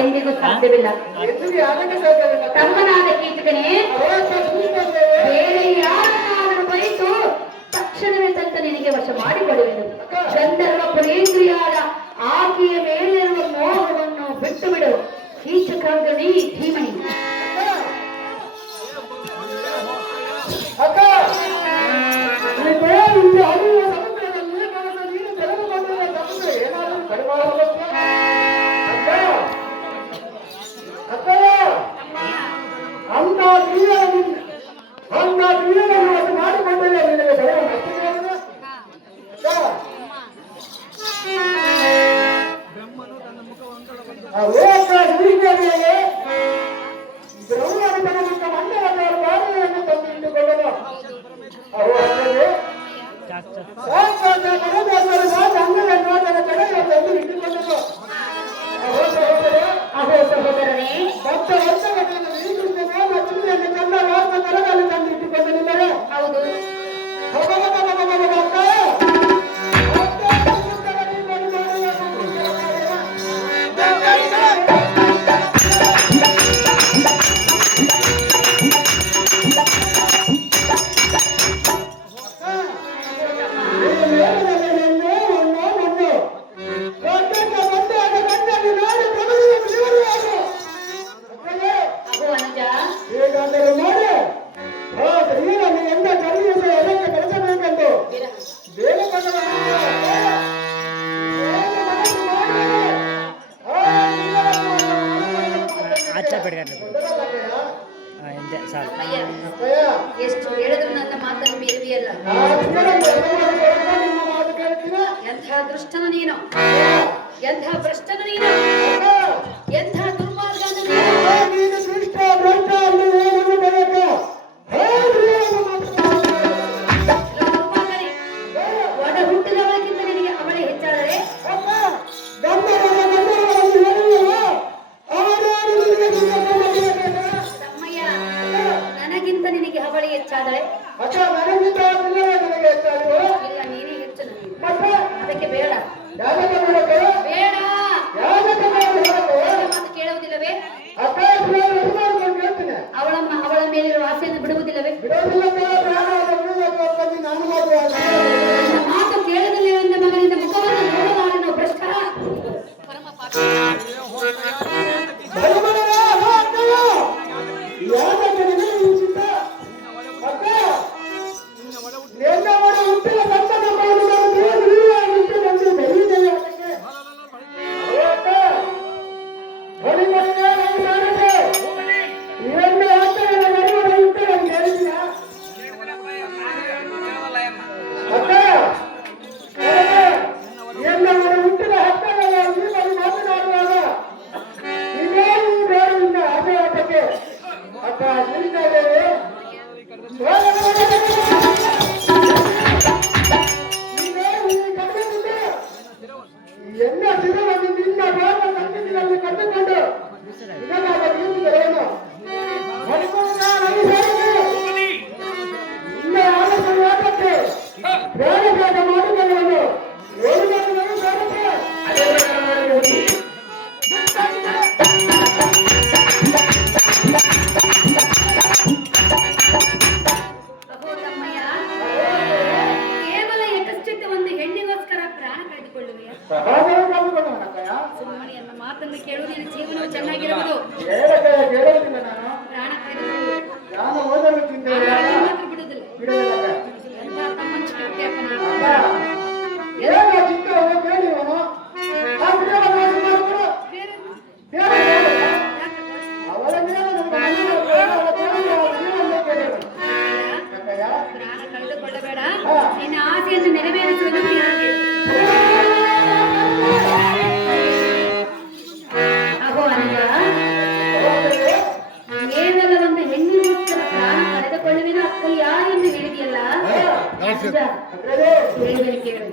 ಎಂದಿಗೂ ಸಾಧ್ಯವಿಲ್ಲ. ತಮ್ಮನಾದ ಕೀಚಕನೇ, ಬೇರೆ ಯಾರನ್ನಾದರೂ ಬೈತು ತಕ್ಷಣವೇ ತಕ್ಕ ನಿನಗೆ ವಶ ಮಾಡಿಕೊಡುವೆನು. ಗಂಧರ್ವ ಪುರೇಂದ್ರಿಯಾದ ಆಕೆಯ ಮೇಲೆ ಇರುವ ಮೋಹವನ್ನು ಬಿಟ್ಟು ಬಿಡು. ಕೀಚಕಾಗ್ನಿ ಧೀಮಣಿ. ಎಷ್ಟು ಹೇಳಿದ್ರು ನನ್ನ ಮಾತನ್ನು ಮೀರುವಿಯಲ್ಲ. ಎಂಥ ದುಷ್ಟನ ನೀನು, ಎಂಥ ಭ್ರಷ್ಟನ ನೀನು, ಎಂಥ ದುರ್ಮಾರ್ಗನ ನೀನು. ಒಡ ಹುಟ್ಟಿದವಳಕ್ಕಿಂತ ನಿನಗೆ ಅವಳೇ ಹೆಚ್ಚಾದರೆ ನನಗಿಂತ ನಿನಗೆ ಅವಳಿ ಹೆಚ್ಚಾದರೆ ಇಲ್ಲ, ನೀನೇ ಹೆಚ್ಚು ನನಗೆ. ಅದಕ್ಕೆ ಬೇಡ ಬೇಡ ಮಾತು ಕೇಳುವುದಿಲ್ಲವೇ? ಅವಳ ಮೇಲಿರುವ ಆಸೆಯನ್ನು ಬಿಡುವುದಿಲ್ಲವೇ? ಮಾತು ಕೇಳದಿಲ್ಲ ಎಂದ ಮಗನಿಂದ ಮುಖವನ್ನು ನೋಡಲಾರೆನೋ ಭ್ರಷ್ಟ. ಪರಮ ಪಾಪ. ಸುಮ್ಮನೆಯನ್ನ ಮಾತನ್ನು ಕೇಳುವುದು ನಿನ್ನ ಜೀವನವು ಚೆನ್ನಾಗಿರುವುದು. ಪ್ರಾಣ ಬಿಡುವುದಿಲ್ಲ. ಪ್ರಾಣ ಕಳೆದುಕೊಳ್ಳಬೇಡ. ನಿನ್ನ ಆಸೆಯನ್ನು ನೆರವೇರಿಸುವುದು ಕೇವಲ ಒಂದು ಹೆಣ್ಣಿನ ಪ್ರಾಣ ಕಳೆದುಕೊಳ್ಳುವಿನ ಅಕ್ಕಲ್ಲಿ ಯಾರೆಂದು ಹೇಳಿದೆಯಲ್ಲ, ಕೇಳು.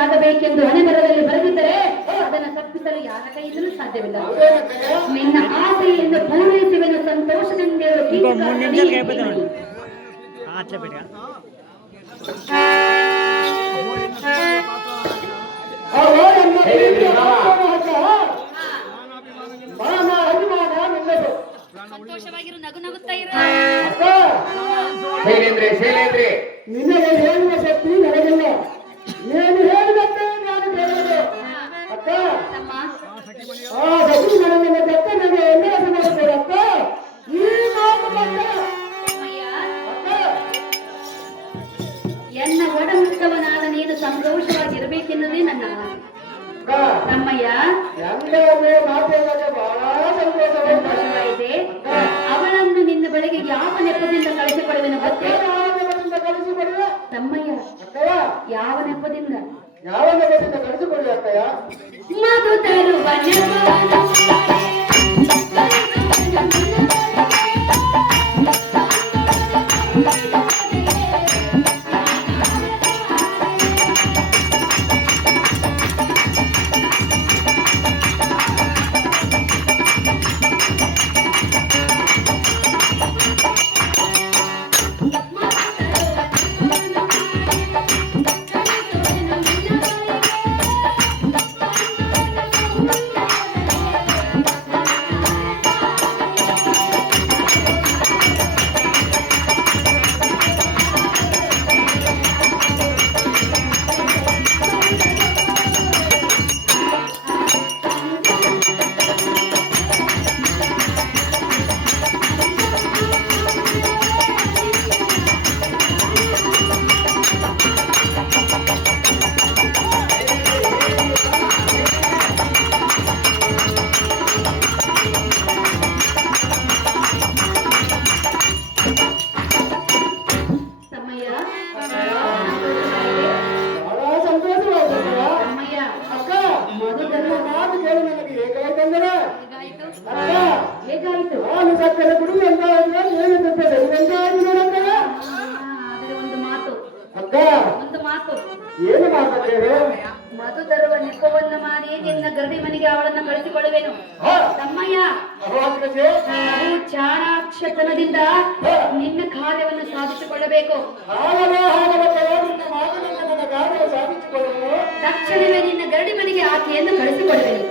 ಆಗಬೇಕೆಂದು ಹಣೆಬರದಲ್ಲಿ ಬರೆದಿದ್ದರೆ ಅದನ್ನು ತಪ್ಪಿಸಲು ಯಾರ ಕೈಯಿಂದಲೂ ಸಾಧ್ಯವಿಲ್ಲ. ನಿನ್ನ ಆಸೆಯನ್ನು ಪೂರೈಸುವೆನು ಸಂತೋಷದಿಂದೇಳು. ಸಂತೋಷವಾಗಿರು, ನಗು ನಗುತ್ತಾ ಇರು. ಶೈಲೇಂದ್ರಿ ನಿನಗೆ ಹೇಳುವ ಶಕ್ತಿ ನನಗಿಲ್ಲ. ನೀನು ಹೇಳಿದಂತೆ ನಾನು ಕೇಳುವುದು. ಅಕ್ಕ ಆ ಸತಿ ನನ್ನ ಬೆಕ್ಕ ನನಗೆ ಎಂದೇಸ ಮಾಡುತ್ತೇವೆ ಅಕ್ಕ. ಈ ಮಾತು ಬಂದ ಎನ್ನ ಒಡಹುಟ್ಟವನಾದ ನೀನು ಸಂತೋಷವಾಗಿರಬೇಕೆನ್ನುವುದೇ ನನ್ನ ತಮ್ಮಯ್ಯ. ಸಂತೋಷವಾಗಿದೆ. ಅವಳನ್ನು ನಿನ್ನ ಬಳಿಗೆ ಯಾವ ನೆಪದಿಂದ ಕಳಿಸಿಕೊಡುವೆನು ಗೊತ್ತೇ ತಮ್ಮಯ್ಯ? ಯಾವ ನೆಪದಿಂದ ಕಳಿಸಿಕೊಳ್ಳಿ ಅಕ್ಕಯ್ಯ. ಮಧು ತರುವ ಹೇಗಾಯಿತು? ನಾನು ಸಕ್ಕರೆ ಕುಡಿದು ಅಂತ ಒಂದು ಮಾತು ಅಕ್ಕ. ಒಂದು ಮಾತು ಏನು ಮಾತಾಡ್ತೇವೆ? ಮಧು ತರುವ ನೆಪವನ್ನು ಮಾಡಿ ನಿನ್ನ ಗರ್ಭಿ ಮನೆಗೆ ಅವಳನ್ನು ಕಳಿಸಿಕೊಳ್ಳುವೆನು ತಮ್ಮಯ್ಯ. ನಾವು ಚಾಣಾಕ್ಷತನದಿಂದ ನಿನ್ನ ಕಾರ್ಯವನ್ನು ಸಾಧಿಸಿಕೊಳ್ಳಬೇಕು. ತಕ್ಷಣವೇ ನಿನ್ನ ಗರಡಿ ಮನೆಗೆ ಆಕೆಯನ್ನು ಕಳಿಸಿಕೊಳ್ಳುವೆನು.